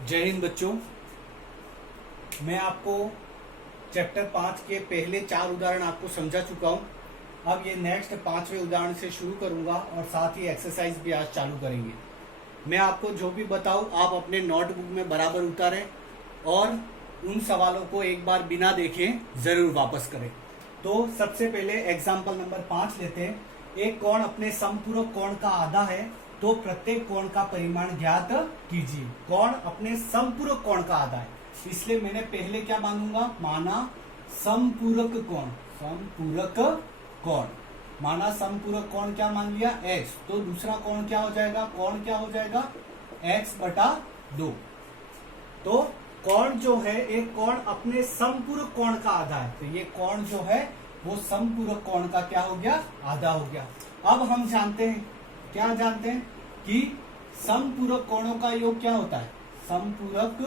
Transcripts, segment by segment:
जय हिंद बच्चों। मैं आपको चैप्टर 5 के पहले 4 उदाहरण आपको समझा चुका हूं। अब ये नेक्स्ट 5वें उदाहरण से शुरू करूंगा और साथ ही एक्सरसाइज भी आज चालू करेंगे। मैं आपको जो भी बताऊं आप अपने नोटबुक में बराबर उतारें और उन सवालों को एक बार बिना देखे जरूर वापस करें। तो सबसे पहले एग्जाम्पल नंबर 5 लेते हैं। एक कोण अपने समपूरक कोण का आधा है तो प्रत्येक कोण का परिमाण ज्ञात कीजिए। कोण अपने समपूरक कोण का आधा है, इसलिए मैंने पहले क्या मानूंगा, माना समपूरक कोण। समपूरक कोण माना समपूरक कोण क्या मान लिया, x। तो दूसरा कोण क्या हो जाएगा, कोण क्या हो जाएगा x/2। तो कोण जो है एक कोण अपने समपूरक कोण का आधा है, तो ये कोण जो है वो समपूरक कोण का क्या हो गया, आधा हो गया। अब हम जानते हैं, क्या जानते हैं कि समपूरक कोणों का योग क्या होता है, समपूरक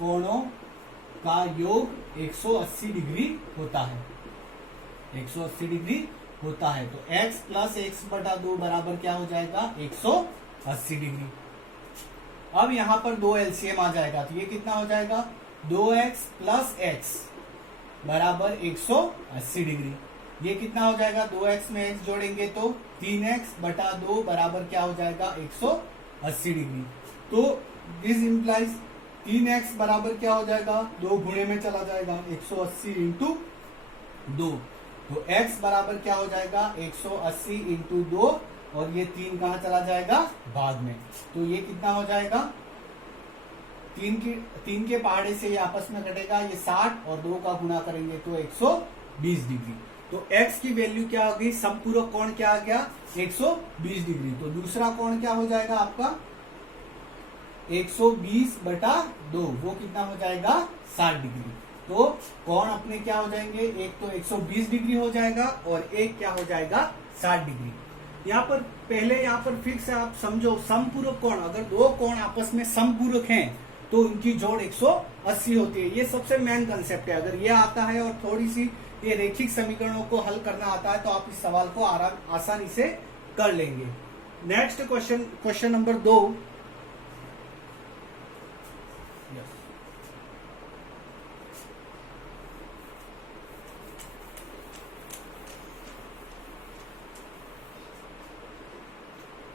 कोणों का योग 180 डिग्री होता है, 180 डिग्री होता है। तो x प्लस x/2 बराबर क्या हो जाएगा, 180 डिग्री। अब यहां पर 2 एलसीएम आ जाएगा, तो ये कितना हो जाएगा, 2x प्लस x बराबर 180 डिग्री। ये कितना हो जाएगा, 2x में x जोड़ेंगे तो 3x/2 बराबर क्या हो जाएगा, 180 डिग्री। तो दिस इंप्लाइज 3x बराबर क्या हो जाएगा, 2 गुणे में चला जाएगा, 180 इंटू 2। तो x बराबर क्या हो जाएगा, 180 इंटू 2, और ये 3 कहां चला जाएगा, भाग में। तो ये कितना हो जाएगा, 3 के पहाड़े से ये आपस में कटेगा, ये 60 और 2 का गुणा करेंगे तो 120 डिग्री। तो x की वैल्यू क्या होगी, समपूरक कोण क्या आ गया, 120 डिग्री। तो दूसरा कोण क्या हो जाएगा आपका 120/2, वो कितना हो जाएगा, 60 डिग्री। तो कोण अपने क्या हो जाएंगे, एक तो 120 डिग्री हो जाएगा और एक क्या हो जाएगा, 60 डिग्री। यहाँ पर पहले यहाँ पर फिक्स है, आप समझो समपूरक कोण, अगर 2 कोण आपस में समपूरक हैं तो उनकी जोड़ 180 होती है। ये सबसे मेन कंसेप्ट है। अगर ये आता है और थोड़ी सी ये रेखिक समीकरणों को हल करना आता है तो आप इस सवाल को आसानी से कर लेंगे। Next question number 2।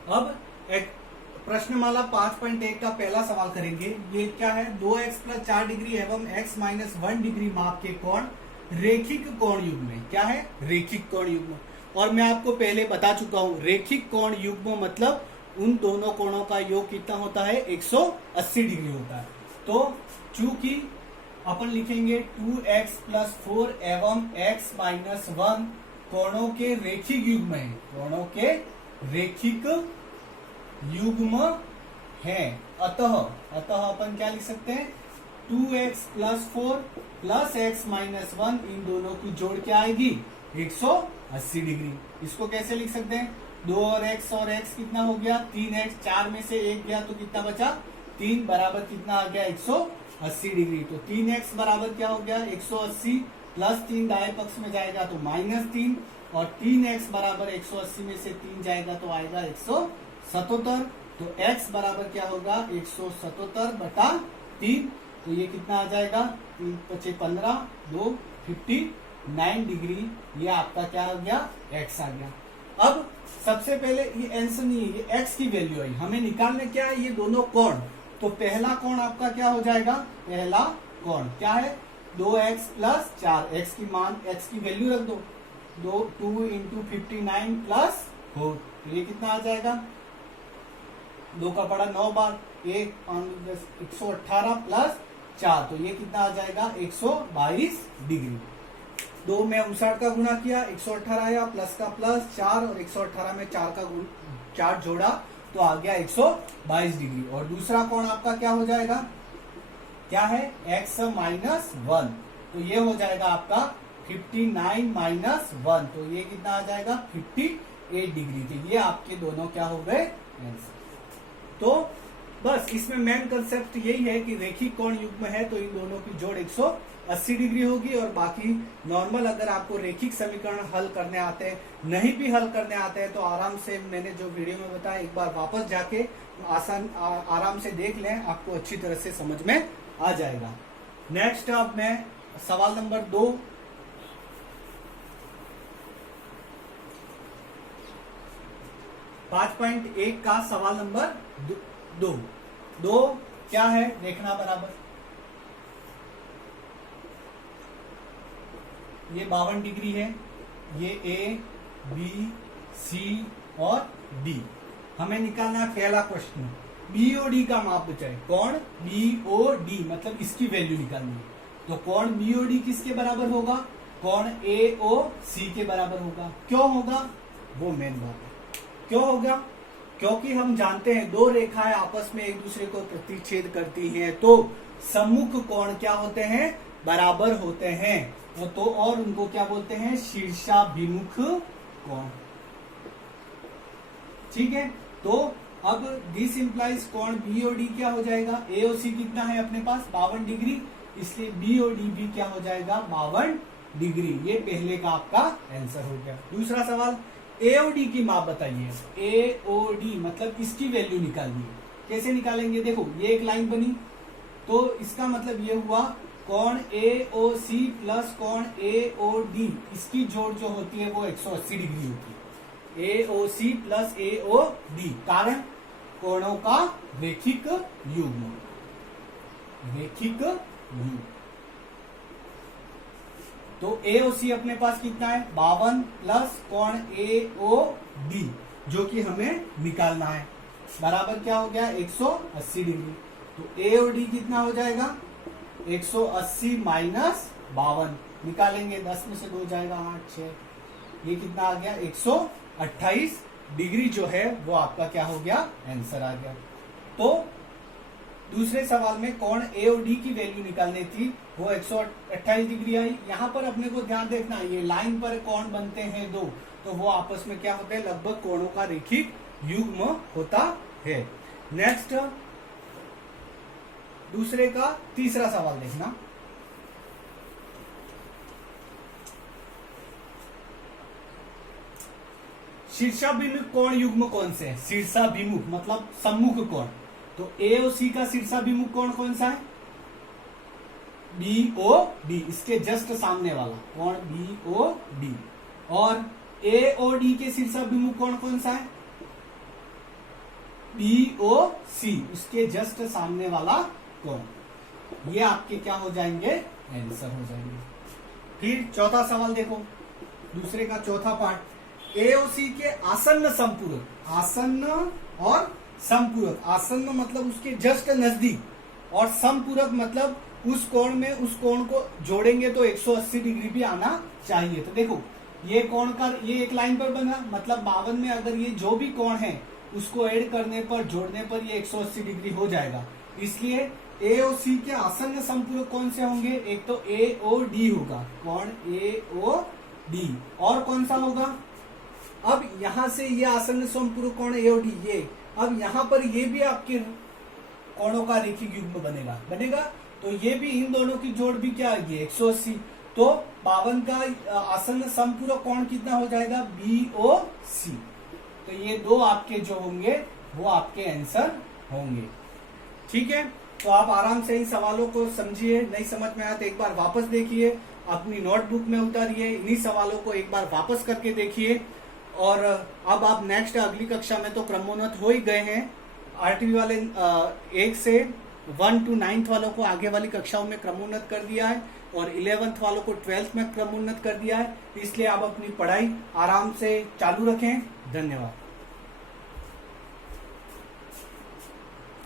अब एक प्रश्नमाला 5.1 का पहला सवाल करेंगे। ये क्या है, 2x प्लस 4 डिग्री एवं x माइनस 1 डिग्री माप के कोण रेखिक कोण युग्म। क्या है, रेखिक कोण युग्म। और मैं आपको पहले बता चुका हूं, रेखिक कोण युग्म मतलब उन दोनों कोणों का योग कितना होता है, 180 डिग्री होता है। तो चूंकि अपन लिखेंगे 2x प्लस 4 एवं x माइनस 1 कोणों के रेखिक युग्म है, कोणों के रेखिक युग्म है। अतः अपन क्या लिख सकते हैं, 2x plus 4 plus x minus 1, इन दोनों की जोड़ क्या आएगी, 180 डिग्री। इसको कैसे लिख सकते हैं, 2 और x कितना हो गया, 3x, 4 में से 1 गया तो कितना बचा, 3 बराबर कितना आ गया, 180 डिग्री। तो 3x बराबर क्या हो गया, 180 प्लस 3 दाएं पक्ष में जाएगा तो -3, और 3x बराबर 180 में से 3 जाएगा तो आएगा 177। तो x बराबर क्या होगा, 177/3। तो ये कितना आ जाएगा, 3×5 = 15, 2 59 डिग्री। ये आपका क्या आ गया, x आ गया। अब सबसे पहले ये आंसर नहीं है, ये x की वैल्यू है, हमें निकालने क्या है, ये दोनों कोण। तो पहला कोण आपका क्या हो जाएगा, पहला कोण क्या है, 2x प्लस 4, x की वैल्यू रख दो, 2 इंटू 59 प्लस 4। तो ये कितना आ जाएगा, 2 का पड़ा 9 बार, 1 5 10 118 प्लस 4, तो ये कितना आ जाएगा, 122 डिग्री। 2 में 59 का गुणा किया, 118 आया, प्लस का प्लस 4, और 118 में 4 का 4 जोड़ा तो आ गया 122 डिग्री। और दूसरा कोण आपका क्या हो जाएगा, क्या है, x माइनस 1, तो ये हो जाएगा आपका 59 माइनस 1, तो ये कितना आ जाएगा, 58 डिग्री। तो ये आपके दोनों क्या हो गए आंसर। तो बस इसमें मेन कंसेप्ट यही है कि रेखिक कोण युग्म है तो इन दोनों की जोड़ 180 डिग्री होगी। और बाकी नॉर्मल अगर आपको रेखिक समीकरण हल करने आते हैं, नहीं भी हल करने आते हैं, तो आराम से मैंने जो वीडियो में बताया एक बार वापस जाके आराम से देख लें, आपको अच्छी तरह से समझ में आ जाएगा। नेक्स्ट अब मैं सवाल नंबर 2 5.1 का सवाल नंबर 2 क्या है देखना बराबर। ये 52 डिग्री है, ये ए बी सी और डी। हमें निकालना है पहला क्वेश्चन, बीओडी का माप बचाए। कौन बीओडी मतलब इसकी वैल्यू निकालनी है। तो कौन बीओडी किसके बराबर होगा? कौन एओसी के बराबर होगा। क्यों होगा वो मेन बात है। क्यों होगा? क्योंकि हम जानते हैं दो रेखाएं आपस में एक दूसरे को प्रतिच्छेद करती हैं तो सम्मुख कोण क्या होते हैं? बराबर होते हैं। तो और उनको क्या बोलते हैं? शीर्षाभिमुख कोण। ठीक है, तो अब दिस इंप्लाइज कोण बीओडी क्या हो जाएगा? एओसी कितना है अपने पास? 52 डिग्री, इसलिए बीओडी भी क्या हो जाएगा? 52 डिग्री। ये पहले का आपका आंसर हो गया। दूसरा सवाल, एओडी की माप बताइए। एओडी मतलब इसकी वैल्यू निकालनी है। कैसे निकालेंगे? देखो ये एक लाइन बनी तो इसका मतलब ये हुआ कोण एओसी प्लस कोण एओडी, इसकी जोड़ जो होती है वो 180 डिग्री होती है। एओसी प्लस एओडी, कारण कोणों का रेखिक युग्म। रेखिक युग्म तो एओसी अपने पास कितना है? 52 प्लस कोण एओडी जो कि हमें निकालना है, बराबर क्या हो गया? 180 डिग्री। तो एओडी कितना हो जाएगा? 180 माइनस 52 निकालेंगे, 10 में से 2 जाएगा 8 6, ये कितना आ गया? 128 डिग्री जो है वो आपका क्या हो गया? आंसर आ गया। तो दूसरे सवाल में कोण एओडी की वैल्यू निकालनी थी, वो 128 डिग्री आई। यहां पर अपने को ध्यान देखना, ये लाइन पर कोण बनते हैं दो, तो वो आपस में क्या होते हैं? लगभग कोणों का रेखिक युग्म होता है। नेक्स्ट दूसरे का तीसरा सवाल देखना। शीर्षाभिमुख कोण युग्म कौन से है? शीर्षाभिमुख मतलब सम्मुख कोण। तो एओसी का शीर्षाभिमुख कोण कौन सा है? बीओडी, इसके जस्ट सामने वाला कोण बीओडी। और एओडी के शीर्षाभिमुख कोण कौन सा है? बीओसी, उसके जस्ट सामने वाला कोण। ये आपके क्या हो जाएंगे? आंसर हो जाएंगे। फिर चौथा सवाल देखो, दूसरे का चौथा पार्ट, एओसी के आसन्न संपूरक। आसन्न और संपूरक, आसन्न मतलब उसके जस्ट नजदीक, और संपूरक मतलब उस कोण में उस कोण को जोड़ेंगे तो 180 डिग्री भी आना चाहिए। तो देखो ये कोण का ये एक लाइन पर बना, मतलब 52 में अगर ये जो भी कोण है उसको ऐड करने पर जोड़ने पर ये 180 डिग्री हो जाएगा। इसलिए एओसी के आसन्न संपूरक कौन से होंगे? एक तो एओडी होगा, कोण एओडी, और कौन सा होगा? अब यहां से ये आसन्न संपूरक कोण एओडी, ये अब यहां पर ये भी आपके कोणों का रेखिक युग्म बनेगा। तो ये भी इन दोनों की जोड़ भी क्या आएगी? 180। तो 52 का आसन्न संपूरक कोण कितना हो जाएगा? बीओसी। तो ये दो आपके जो होंगे वो आपके आंसर होंगे। ठीक है, तो आप आराम से इन सवालों को समझिए। नहीं समझ में आया तो एक बार वापस देखिए, अपनी नोटबुक में उतारिए, इन्हीं सवालों को एक बार वापस करके देखिए। और अब आप नेक्स्ट अगली कक्षा में तो क्रमोन्नत हो ही गए हैं। आरटीवी वाले 1 से 1 to 9th वालों को आगे वाली कक्षाओं में क्रमोन्नत कर दिया है, और 11th वालों को 12th में क्रमोन्नत कर दिया है। इसलिए आप अपनी पढ़ाई आराम से चालू रखें। धन्यवाद।